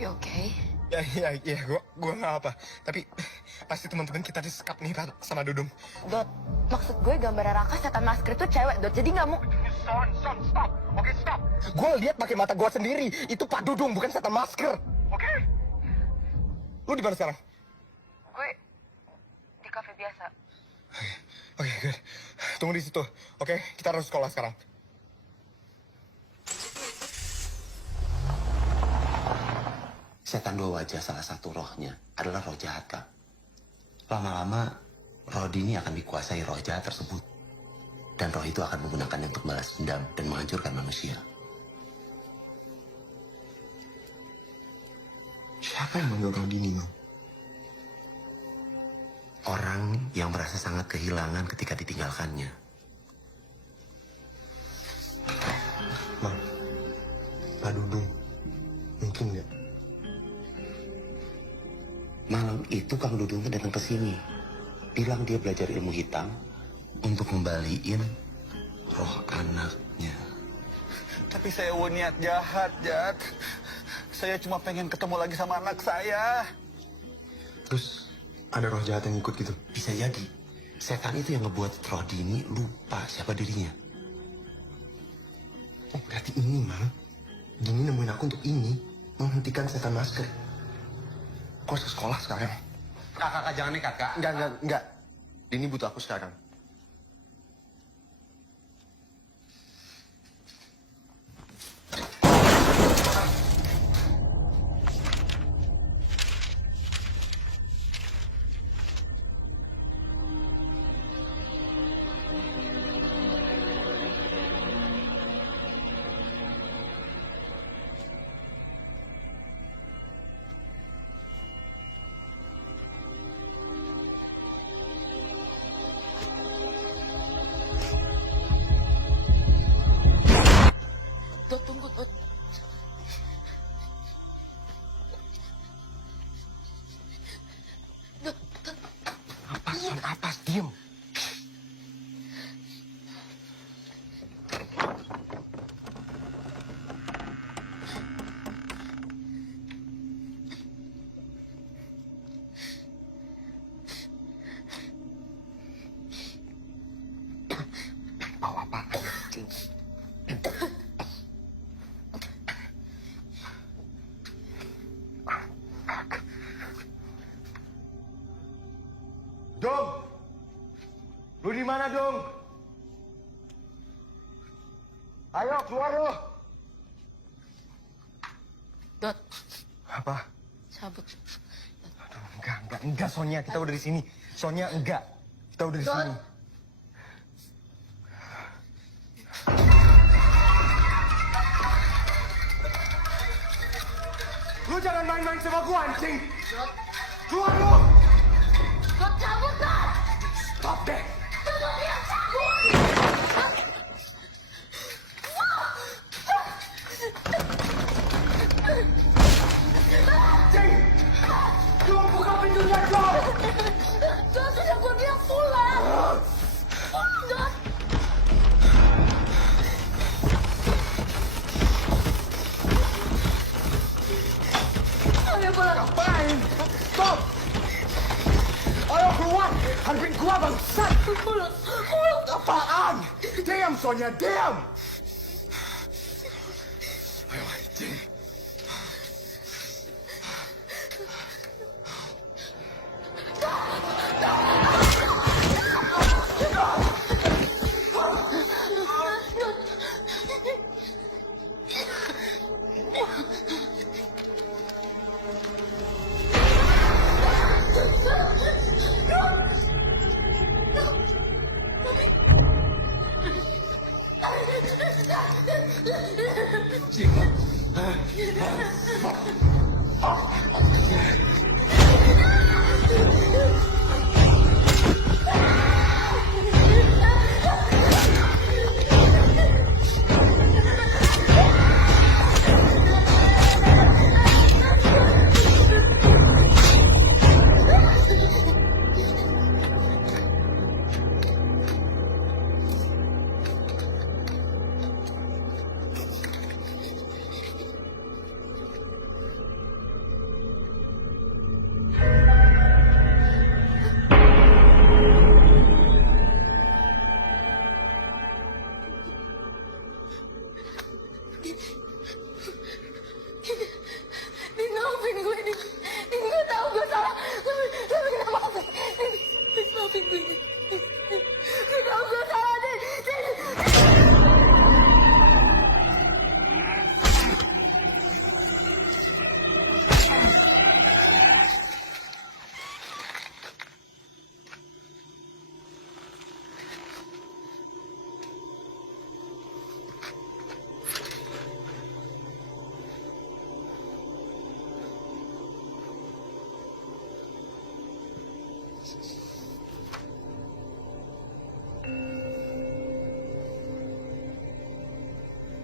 You okay? Iya, gua nggak apa. Tapi pasti teman-teman kita disekap nih sama Dudung. Dot, maksud gue gambar Raka setan masker itu cewek, Dot. Jadi nggak mau... Stop. Oke, stop. Gue lihat pakai mata gue sendiri. Itu Pak Dudung, bukan setan masker. Oke. Lu di mana sekarang? Gue di kafe biasa. Oke, good. Tunggu di situ. Oke, kita harus sekolah sekarang. Setan dua wajah salah satu rohnya adalah roh jahat, Kak. Lama-lama, roh ini akan dikuasai roh jahat tersebut. Dan roh itu akan menggunakannya untuk balas dendam dan menghancurkan manusia. Siapa yang manggil Rodini, Mam? Orang yang merasa sangat kehilangan ketika ditinggalkannya. Mam, Pak Dudung, mungkin nggak? Malam itu Kang Dudung tuh datang ke sini. Bilang dia belajar ilmu hitam untuk ngembaliin roh anaknya. Tapi saya niat jahat, Jat. Saya cuma pengen ketemu lagi sama anak saya. Terus ada roh jahat yang ikut gitu? Bisa jadi. Setan itu yang ngebuat roh Dini lupa siapa dirinya. Oh, berarti ini, Mam. Dini nemuin aku untuk ini. Menghentikan setan masker. Kok harus ke sekolah sekarang? Kakak, jangan nekat, Kak. Enggak. Dini butuh aku sekarang. Dot, tunggu, Dot. Dot. Apa? Diem. Bawa apa? Dong! Lu di mana, Dong? Ayo, keluar lu! Dot, Apa? cabut. Enggak, Sonia. Kita udah di sini. Sonia, enggak. Kita udah di sini. Lu jangan main-main sama gua, anjing! Keluar lu! Dot, cabut, Dot! Stop deh! Dot, dia cabut! Anjing! Lu buka pintunya, Dong! Dot, sudah gue bilang pulang! Pulang, Dot! Ayo pulang! Ngapain? Stop! Ayo keluar! Hargain gua, bangsat! Pulang! Apaan? Diam, Sonia, diam! Ayo, anjing. Kamu salah, Din.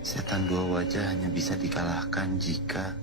Setan dua wajah hanya bisa dikalahkan jika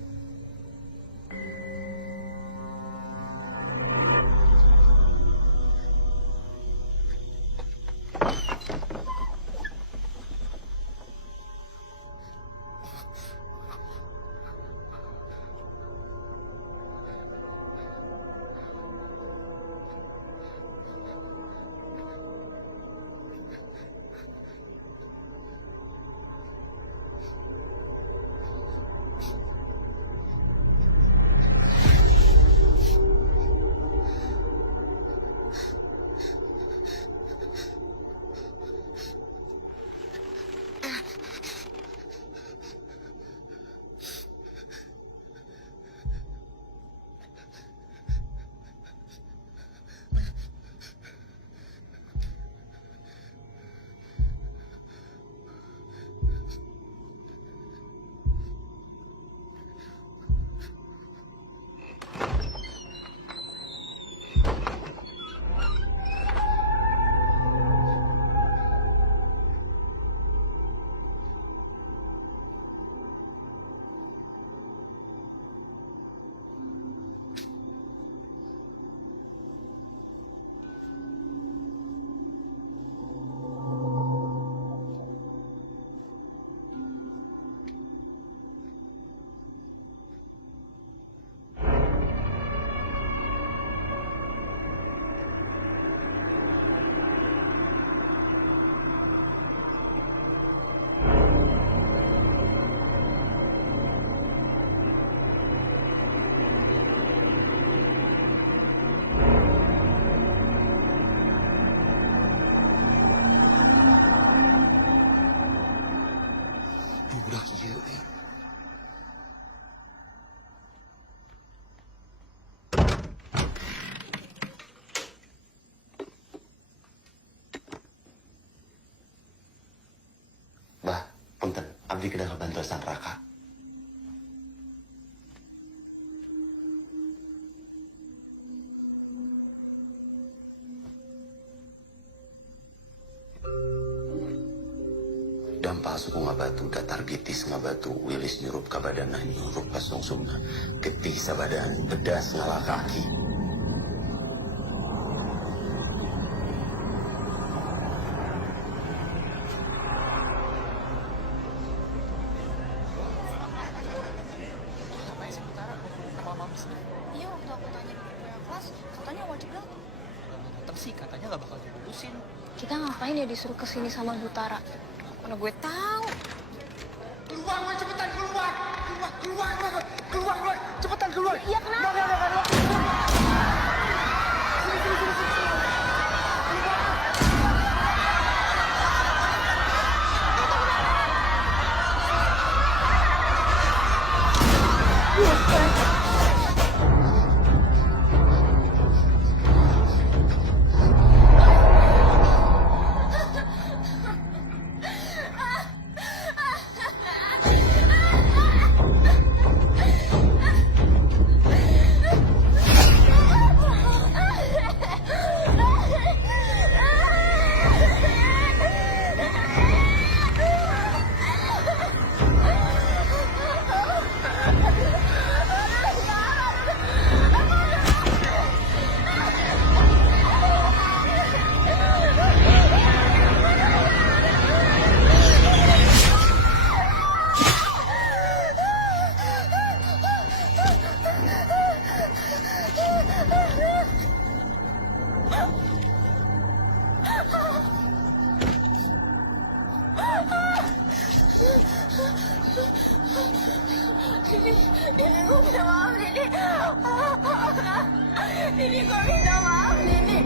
budak ieu. Bah, punten, abdi kedah bantu sang Raka. Dampal suku ngabatu, datar gitis ngabatu, wilis nyurup kabadana, nyurup kasungsumna, getih sabadan, bedas ngalah kaki. Iya, waktu aku tanya di kelas, katanya wajib datang. Datang sih, katanya nggak bakal diurusin. Kita ngapain ya disuruh kesini sama Butara? Mana gue tahu. Keluar, woy, cepetan keluar! Keluar, cepetan keluar! Iya, kenapa? Ini gue minta maaf, Nini. Ini gue minta maaf, Nini.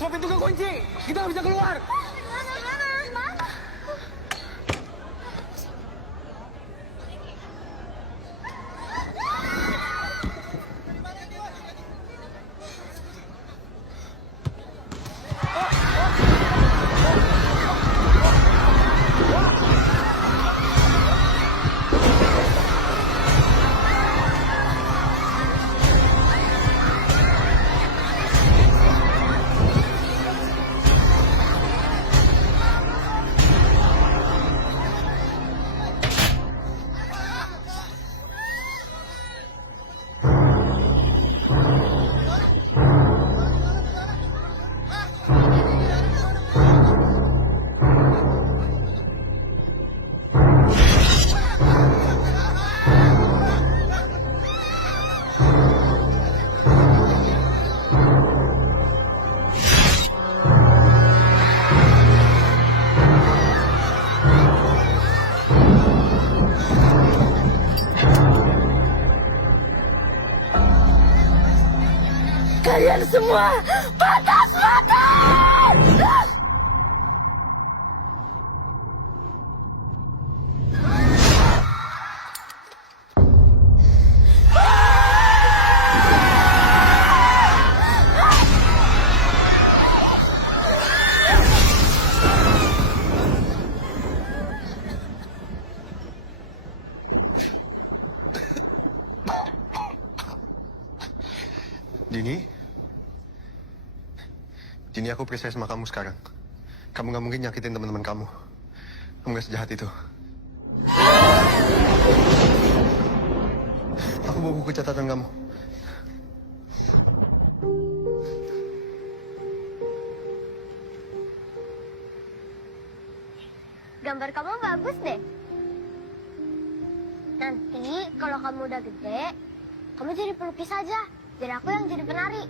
Semua pintu kekunci. Kita nggak bisa keluar. Kalian semua batas mata! Dini, aku percaya sama kamu sekarang. Kamu nggak mungkin nyakitin teman-teman kamu. Kamu nggak sejahat itu. Aku bawa buku catatan kamu. Gambar kamu bagus deh. Nanti kalau kamu udah gede, kamu jadi pelukis aja. Biar aku yang jadi penari.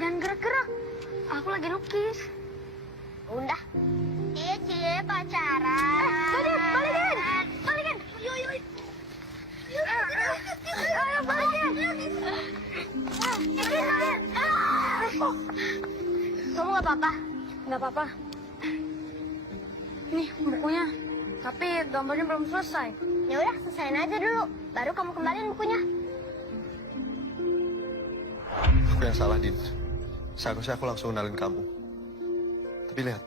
Jangan gerak-gerak. Aku lagi lukis. Udah. Cie pacaran. Balikin. Yuk. Ayo, balikin. Kamu nggak apa-apa? Nggak apa-apa. Nih bukunya. Tapi gambarnya belum selesai. Ya udah, selesain aja dulu. Baru kamu kembaliin bukunya. Aku yang salah, Din. Seharusnya aku langsung kenalin kamu. Tapi lihat,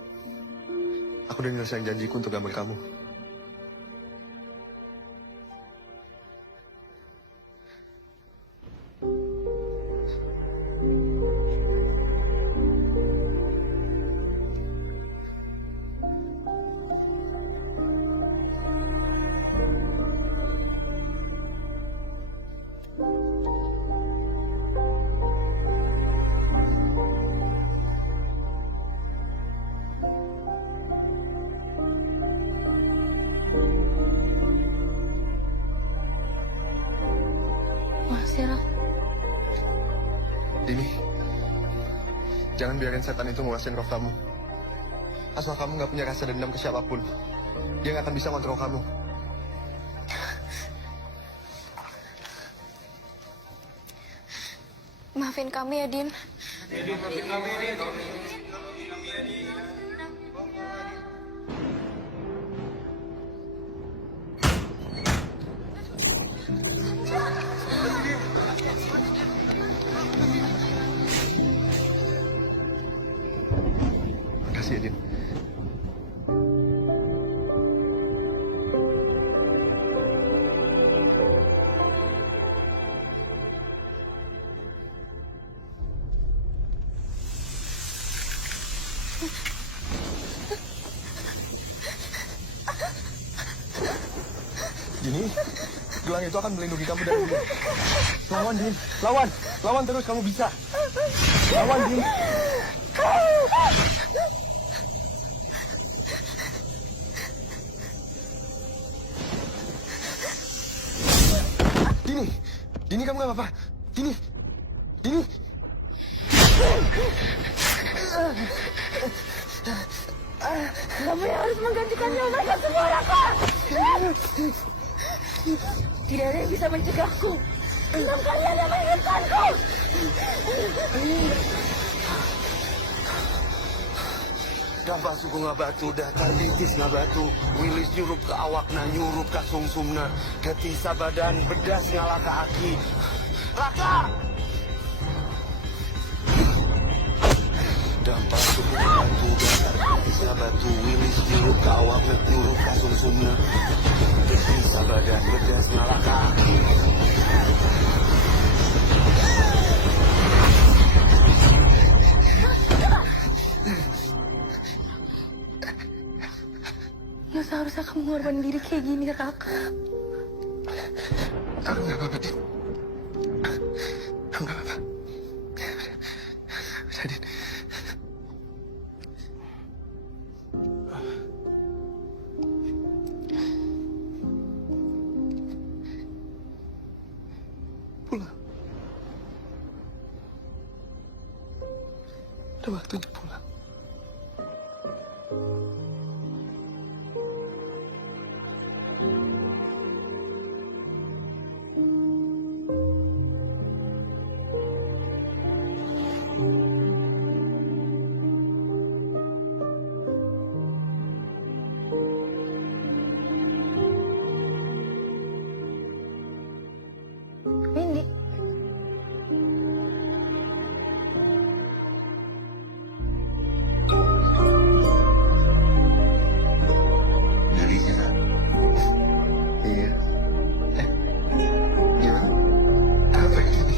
aku udah nyelesain janjiku untuk gambar kamu. Dini, jangan biarin setan itu menguasai roh kamu. Asal kamu nggak punya rasa dendam ke siapapun, dia nggak akan bisa kontrol kamu. Maafin kami ya, Din. Maafin kami ya, Din. Makasih ya, Din. Dini, gelang itu akan melindungi kamu dari dia. Lawan, Din. Lawan. Lawan terus, kamu bisa. Lawan, Din. Dini. Dini, kamu gak apa-apa. Dini. Dini. Kamu yang harus menggantikan nyawa mereka semua, Raka. Tidak ada yang bisa mencegahku. Enam kalian yang menginginkanku. Dampak suku ngabatu, datar litis ngabatu. Wilis nyurup ke awak na nyurup ke sumsumna. Ketisa badan bedas ngalah ke aki. Raka! Dampak suku ngabatu, datar litis ngabatu. Wilis nyurup ke awak na nyurup ke sumsumna. Ketisa badan bedas ngalah ke aki. Nggak seharusnya kamu ngorbanin diri kayak gini, Raka. Aku nggak apa-apa, Din. Aku nggak apa-apa. Udah, Din. Pulang. Udah waktunya pulang. Windy. Dari sini. Iya. Gimana? Apa ini?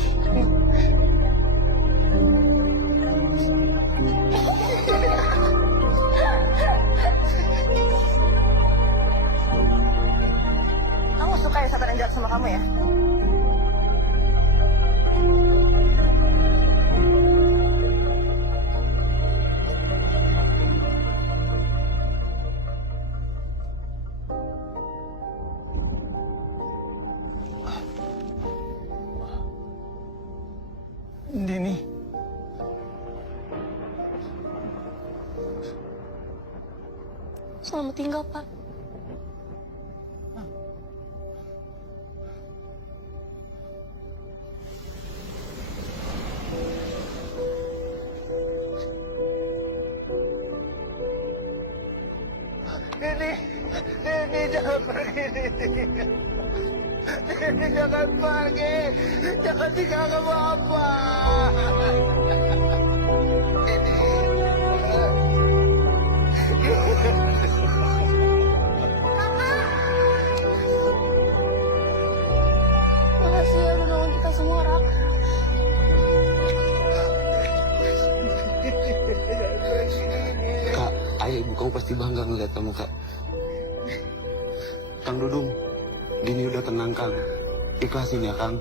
Kamu suka ya sahabat Anjak sama kamu ya? Dini. Selamat tinggal, Pak. Dini jangan pergi, Dini. Dini jangan pergi. Jangan tinggalkan Bapak. Makasih ya udah nolong kita semua, Raka. Kak, ayah ibu kamu pasti bangga ngeliat kamu, Kak. Kang Dudung, Dini udah tenang, Kang. Ikhlasin ya, Kang.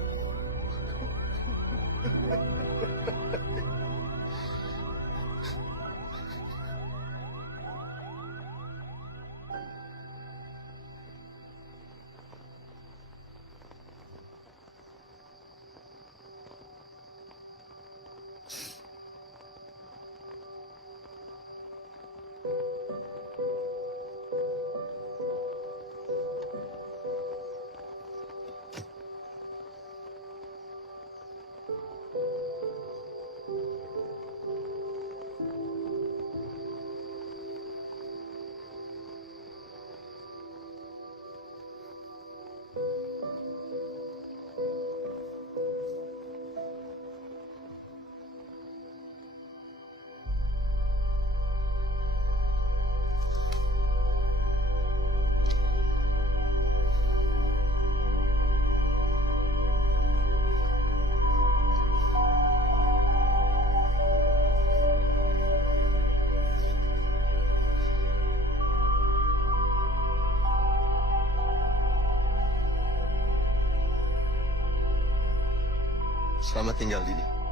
Selamat tinggal, Dini.